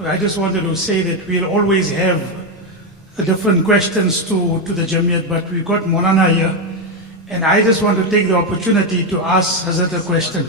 I just wanted to say that we'll always have different questions to the Jamiyat, but we've got Maulana here, and I just want to take the opportunity to ask Hazrat a question.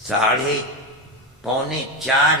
3.25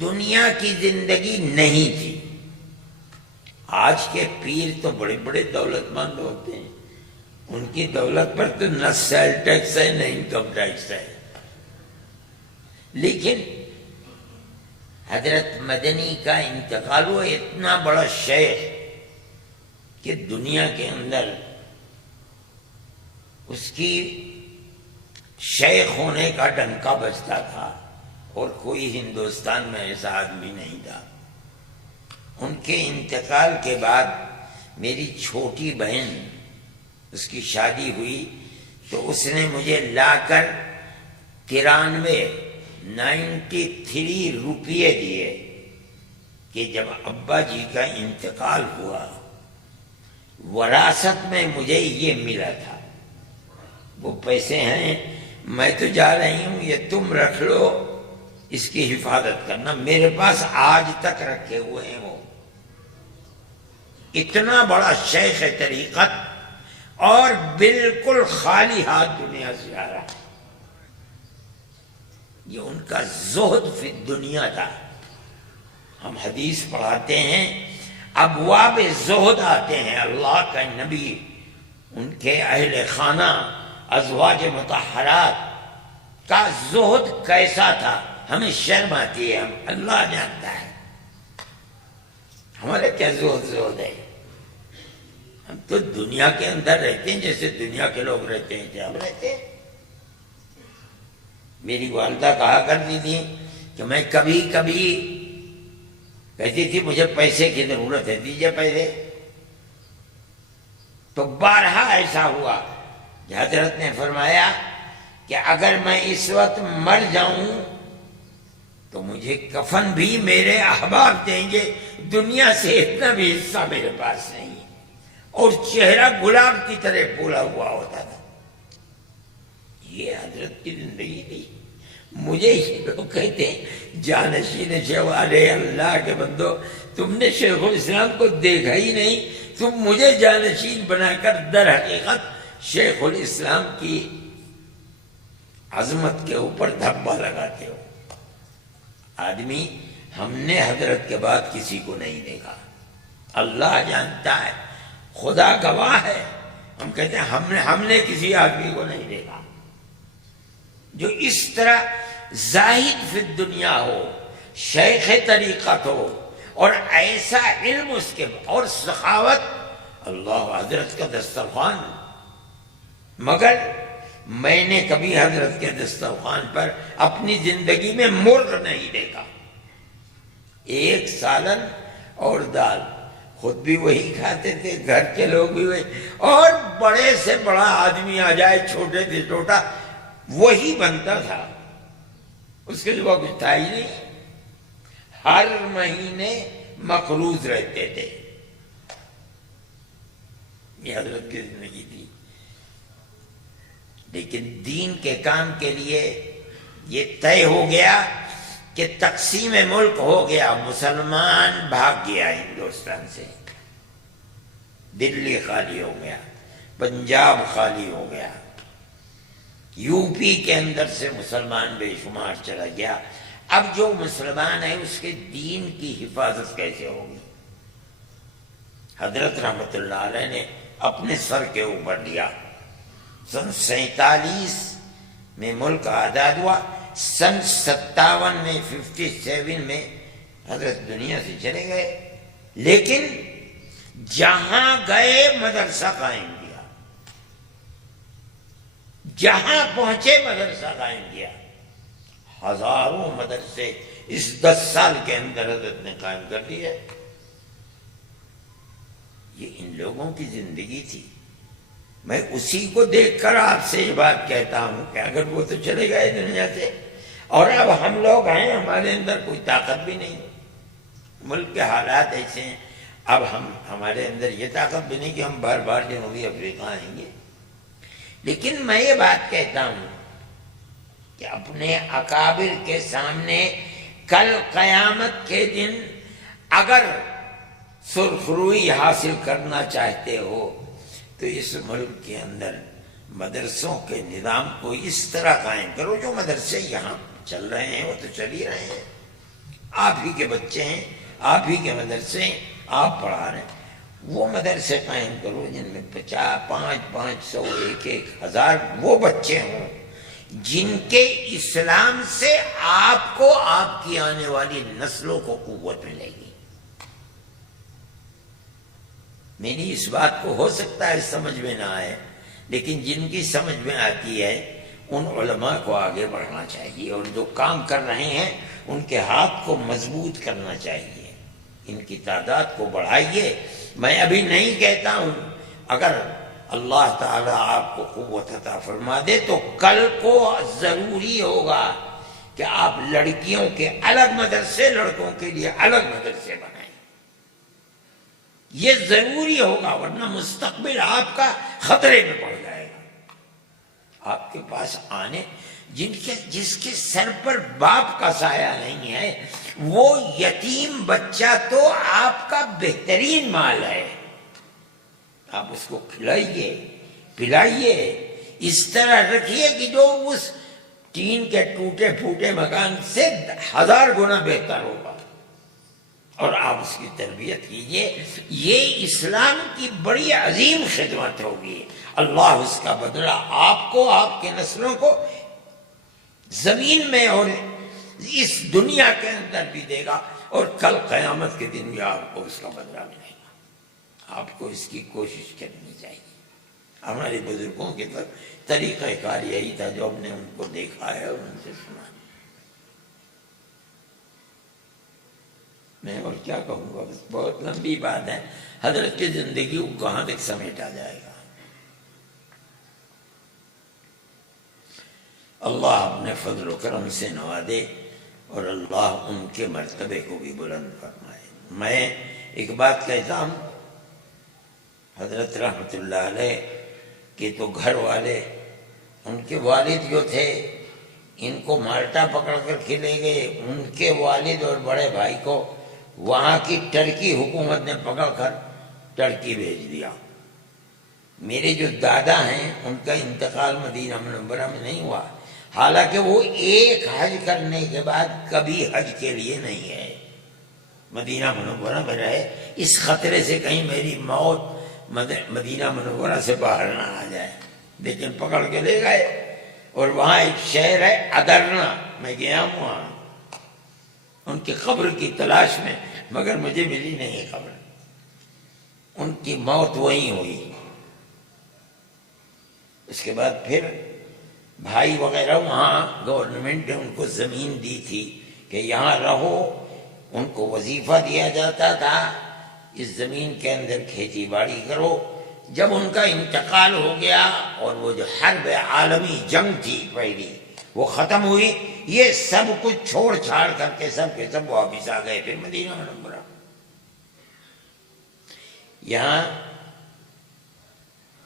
دنیا کی زندگی نہیں تھی. آج کے پیر تو بڑے بڑے دولت مند ہوتے ہیں، ان کی دولت پر تو نہ سیل ٹیکس ہے نہ انکم ٹیکس ہے. لیکن حضرت مدنی کا انتقال ہوا، اتنا بڑا شیخ کہ دنیا کے اندر اس کی شیخ ہونے کا ڈنکا بجتا تھا، اور کوئی ہندوستان میں ایسا آدمی نہیں تھا. ان کے انتقال کے بعد میری چھوٹی بہن، اس کی شادی ہوئی تو اس نے مجھے لا کر 93 روپیے دیے کہ جب ابا جی کا انتقال ہوا وراثت میں مجھے یہ ملا تھا. وہ پیسے ہیں، میں تو جا رہی ہوں، یہ تم رکھ لو، اس کی حفاظت کرنا. میرے پاس آج تک رکھے ہوئے ہیں. وہ اتنا بڑا شیخ طریقت اور بالکل خالی ہاتھ دنیا سے آ رہا ہے. یہ ان کا زہد فی دنیا تھا. ہم حدیث پڑھاتے ہیں، ابواب زہد آتے ہیں. اللہ کا نبی، ان کے اہل خانہ ازواج مطہرات کا زہد کیسا تھا، ہمیں شرم آتی ہے. ہم اللہ جانتا ہے ہمارے کیا زہد ہے. ہم تو دنیا کے اندر رہتے ہیں جیسے دنیا کے لوگ رہتے ہیں. ہم رہتے ہیں. میری والدہ کہا کرتی تھی کہ میں کبھی کبھی کہتی تھی مجھے پیسے کی ضرورت ہے، دیجیے پیسے. تو بارہا ایسا ہوا کہ حضرت نے فرمایا کہ اگر میں اس وقت مر جاؤں تو مجھے کفن بھی میرے احباب دیں گے، دنیا سے اتنا بھی حصہ میرے پاس نہیں. اور چہرہ گلاب کی طرح پھولا ہوا ہوتا تھا. یہ حضرت کی زندگی تھی. مجھے یہ لوگ کہتے ہیں جانشین شیخ، ارے اللہ کے بندو، تم نے شیخ الاسلام کو دیکھا ہی نہیں، تم مجھے جانشین بنا کر در حقیقت شیخ الاسلام کی عظمت کے اوپر دھبا لگاتے ہو. آدمی، ہم نے حضرت کے بعد کسی کو نہیں دیکھا. اللہ جانتا ہے، خدا گواہ ہے. ہم کہتے ہیں ہم نے کسی آدمی کو نہیں دیکھا جو اس طرح زاہد فی الدنیا ہو، شیخ طریقت ہو، اور ایسا علم اس کے اور سخاوت. اللہ، حضرت کا دسترخوان، مگر میں نے کبھی حضرت کے دسترخوان پر اپنی زندگی میں مرغ نہیں دیکھا. ایک سالن اور دال، خود بھی وہی کھاتے تھے، گھر کے لوگ بھی وہی، اور بڑے سے بڑا آدمی آ جائے، چھوٹے سے چھوٹا، وہی بنتا تھا. اس کے سوا کچھ تھا ہی نہیں. ہر مہینے مقروض رہتے تھے. یہ حضرت کی زندگی تھی. لیکن دین کے کام کے لیے یہ طے ہو گیا کہ تقسیم ملک ہو گیا. مسلمان بھاگ گیا ہندوستان سے. دلی خالی ہو گیا، پنجاب خالی ہو گیا، یو پی کے اندر سے مسلمان بے شمار چلا گیا. اب جو مسلمان ہے اس کے دین کی حفاظت کیسے ہوگی؟ حضرت رحمت اللہ علیہ نے اپنے سر کے اوپر لیا. سن 47 میں ملک آزاد ہوا. سن 57 میں 57 میں حضرت دنیا سے چلے گئے. لیکن جہاں گئے مدرسہ قائم کیا، جہاں پہنچے مدرسہ قائم کیا. ہزاروں مدرسے اس 10 سال کے اندر حضرت نے قائم کر دیے. یہ ان لوگوں کی زندگی تھی. میں اسی کو دیکھ کر آپ سے یہ بات کہتا ہوں کہ اگر وہ تو چلے گئے دنیا سے، اور اب ہم لوگ ہیں، ہمارے اندر کوئی طاقت بھی نہیں. ملک کے حالات ایسے ہیں، اب ہمارے اندر یہ طاقت بھی نہیں کہ ہم بار بار جنوبی افریقہ آئیں گے. لیکن میں یہ بات کہتا ہوں کہ اپنے اکابر کے سامنے کل قیامت کے دن اگر سرخروئی حاصل کرنا چاہتے ہو تو اس ملک کے اندر مدرسوں کے نظام کو اس طرح قائم کرو. جو مدرسے یہاں چل رہے ہیں وہ تو چل ہی رہے ہیں. آپ ہی کے بچے ہیں، آپ ہی کے مدرسے ہیں، آپ پڑھا رہے ہیں، وہ مدرسے قائم کرو جن میں 50، 500، 1,000 وہ بچے ہوں جن کے اسلام سے آپ کو، آپ کی آنے والی نسلوں کو قوت ملے گی۔ میری اس بات کو ہو سکتا ہے سمجھ میں نہ آئے، لیکن جن کی سمجھ میں آتی ہے ان علماء کو آگے بڑھنا چاہیے، اور جو کام کر رہے ہیں ان کے ہاتھ کو مضبوط کرنا چاہیے، ان کی تعداد کو بڑھائیے۔ میں ابھی نہیں کہتا ہوں، اگر اللہ تعالیٰ آپ کو قوت عطا فرما دے تو کل کو ضروری ہوگا کہ آپ لڑکیوں کے الگ مدرسے، لڑکوں کے لیے الگ مدرسے بنائیں، یہ ضروری ہوگا، ورنہ مستقبل آپ کا خطرے میں پڑ جائے گا۔ آپ کے پاس آنے جس کے سر پر باپ کا سایہ نہیں ہے، وہ یتیم بچہ تو آپ کا بہترین مال ہے، آپ اس کو کھلائیے پلائیے، اس طرح رکھیے کہ جو اس ٹین کے ٹوٹے پھوٹے مکان سے 1000 گنا بہتر ہوگا، اور آپ اس کی تربیت کیجیے۔ یہ اسلام کی بڑی عظیم خدمت ہوگی، اللہ اس کا بدلہ آپ کو، آپ کے نسلوں کو زمین میں اور اس دنیا کے اندر بھی دے گا، اور کل قیامت کے دن بھی آپ کو اس کا بدلہ ملے گا۔ آپ کو اس کی کوشش کرنی چاہیے۔ ہمارے بزرگوں کے طریقہ کار یہی تھا جو ہم نے ان کو دیکھا ہے اور ان سے سنا ہے۔ میں اور کیا کہوں گا، بس بہت لمبی بات ہے، حضرت کی زندگی کو کہاں تک سمیٹا جائے گا۔ اللہ اپنے فضل و کرم سے نوازے اور اللہ ان کے مرتبے کو بھی بلند فرمائے۔ میں ایک بات کہتا ہوں، حضرت رحمت اللہ علیہ کے تو گھر والے، ان کے والد جو تھے ان کو مالٹا پکڑ کر کھلے گئے، ان کے والد اور بڑے بھائی کو وہاں کی ٹرکی حکومت نے پکڑ کر ٹرکی بھیج دیا۔ میرے جو دادا ہیں ان کا انتقال مدینہ منورہ میں نہیں ہوا، حالانکہ وہ ایک حج کرنے کے بعد کبھی حج کے لیے نہیں گئے، مدینہ منورہ میں رہے، اس خطرے سے کہیں میری موت مدینہ منورہ سے باہر نہ آ جائے، لیکن پکڑ کے لے گئے۔ اور وہاں ایک شہر ہے ادرنا، میں گیا ہوں وہاں ان کی قبر کی تلاش میں، مگر مجھے ملی نہیں قبر، ان کی موت وہیں ہوئی۔ اس کے بعد پھر بھائی وغیرہ، وہاں گورنمنٹ نے ان کو زمین دی تھی کہ یہاں رہو، ان کو وظیفہ دیا جاتا تھا، اس زمین کے اندر کھیتی باڑی کرو۔ جب ان کا انتقال ہو گیا اور وہ جو حرب عالمی جنگ تھی پہلی وہ ختم ہوئی، یہ سب کچھ چھوڑ چھاڑ کر کے سب کے سب واپس آ گئے پھر مدینہ منورہ۔ یہاں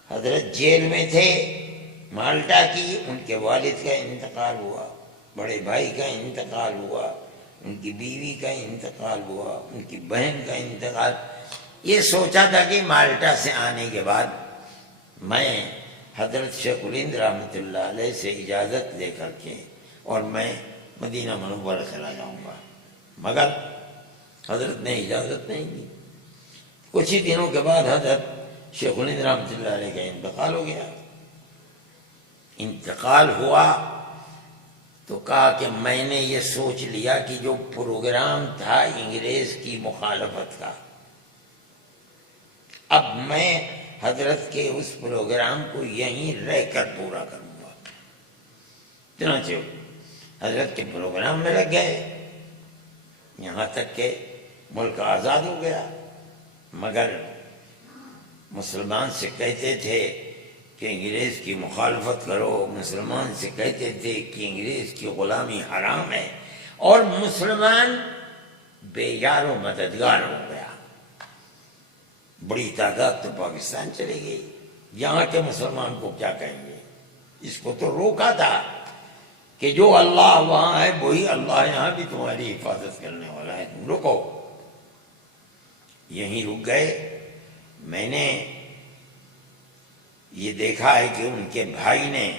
حضرت جیل میں تھے مالٹا کی، ان کے والد کا انتقال ہوا، بڑے بھائی کا انتقال ہوا، ان کی بیوی کا انتقال ہوا، ان کی بہن کا انتقال۔ یہ سوچا تھا کہ مالٹا سے آنے کے بعد میں حضرت شیخ الہند رحمۃ اللہ علیہ سے اجازت لے کر کے اور میں مدینہ منورہ چلا جاؤں گا، مگر حضرت نے اجازت نہیں دی۔ کچھ ہی دنوں کے بعد حضرت شیخ الہند رحمۃ اللہ علیہ کا انتقال ہو گیا۔ انتقال ہوا تو کہا کہ میں نے یہ سوچ لیا کہ جو پروگرام تھا انگریز کی مخالفت کا، اب میں حضرت کے اس پروگرام کو یہیں رہ کر پورا کروں گا۔ چنانچہ حضرت کے پروگرام میں لگ گئے، یہاں تک کہ ملک آزاد ہو گیا، مگر مسلمان سے کہتے تھے کہ انگریز کی مخالفت کرو، مسلمان سے کہتے تھے کہ انگریز کی غلامی حرام ہے، اور مسلمان بے یار و مددگار ہو گیا۔ بڑی تعداد تو پاکستان چلی گئی، یہاں کے مسلمان کو کیا کہیں گے؟ اس کو تو روکا تھا کہ جو اللہ وہاں ہے وہی اللہ یہاں بھی تمہاری حفاظت کرنے والا ہے، تم رکو۔ یہیں رک گئے۔ میں نے یہ دیکھا ہے کہ ان کے بھائی نے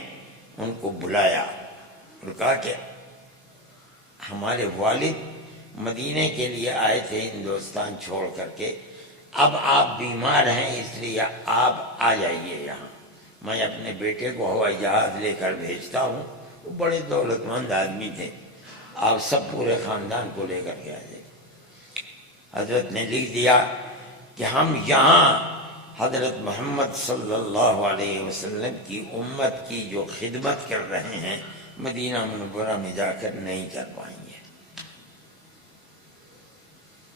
ان کو بلایا اور کہا کہ ہمارے والد مدینے کے لیے آئے تھے ہندوستان چھوڑ کر کے، اب آپ بیمار ہیں اس لیے آپ آ جائیے یہاں، میں اپنے بیٹے کو ہوائی جہاز لے کر بھیجتا ہوں، وہ بڑے دولت مند آدمی تھے، آپ سب پورے خاندان کو لے کر کے آ جائیے۔ حضرت نے لکھ دیا کہ ہم یہاں حضرت محمد صلی اللہ علیہ وسلم کی امت کی جو خدمت کر رہے ہیں مدینہ منورہ میں جا کر نہیں کر پائیں گے۔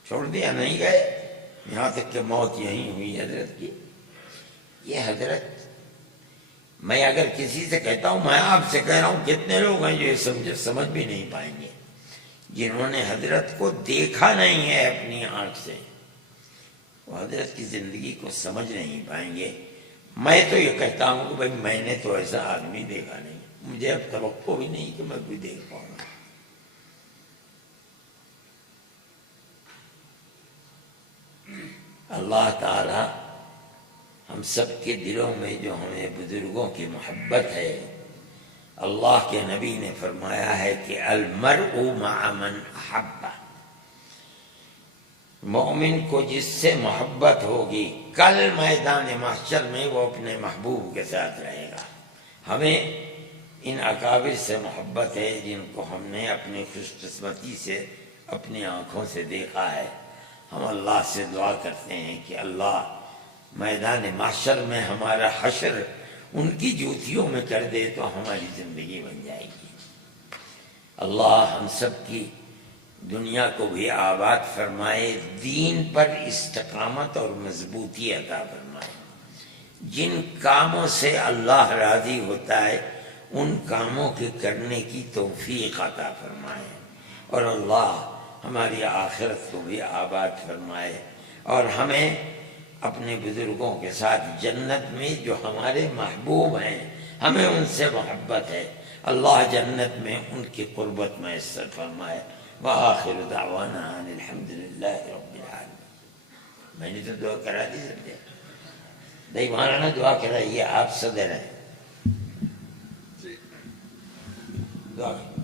چھوڑ دیا، نہیں گئے، یہاں تک کہ موت یہیں ہوئی حضرت کی۔ یہ حضرت، میں اگر کسی سے کہتا ہوں، میں آپ سے کہہ رہا ہوں، کتنے لوگ ہیں جو یہ سمجھ بھی نہیں پائیں گے، جنہوں نے حضرت کو دیکھا نہیں ہے اپنی آنکھ سے، وہ حضرت کی زندگی کو سمجھ نہیں پائیں گے۔ میں تو یہ کہتا ہوں کہ بھائی میں نے تو ایسا آدمی دیکھا نہیں، مجھے اب توقع بھی نہیں کہ میں کوئی دیکھ پاؤں گا۔ اللہ تعالی ہم سب کے دلوں میں جو ہمیں بزرگوں کی محبت ہے، اللہ کے نبی نے فرمایا ہے کہ المرء مع من احب، مومن کو جس سے محبت ہوگی کل میدان محشر میں وہ اپنے محبوب کے ساتھ رہے گا۔ ہمیں ان اکابر سے محبت ہے جن کو ہم نے اپنی خوش قسمتی سے اپنی آنکھوں سے دیکھا ہے۔ ہم اللہ سے دعا کرتے ہیں کہ اللہ میدان محشر میں ہمارا حشر ان کی جوتیوں میں کر دے تو ہماری زندگی بن جائے گی۔ اللہ ہم سب کی دنیا کو بھی آباد فرمائے، دین پر استقامت اور مضبوطی عطا فرمائے۔ جن کاموں سے اللہ راضی ہوتا ہے ان کاموں کے کرنے کی توفیق عطا فرمائے، اور اللہ ہماری آخرت کو بھی آباد فرمائے، اور ہمیں اپنے بزرگوں کے ساتھ جنت میں جو ہمارے محبوب ہیں، ہمیں ان سے محبت ہے، اللہ جنت میں ان کی قربت میسر فرمائے۔ وآخر دعوانا ان الحمد للہ رب العالمین۔ میں نے تو دعا کرا دی سمجھے، نہیں مولانا دعا کرائیے، آپ صدر ہیں، دعا کریں۔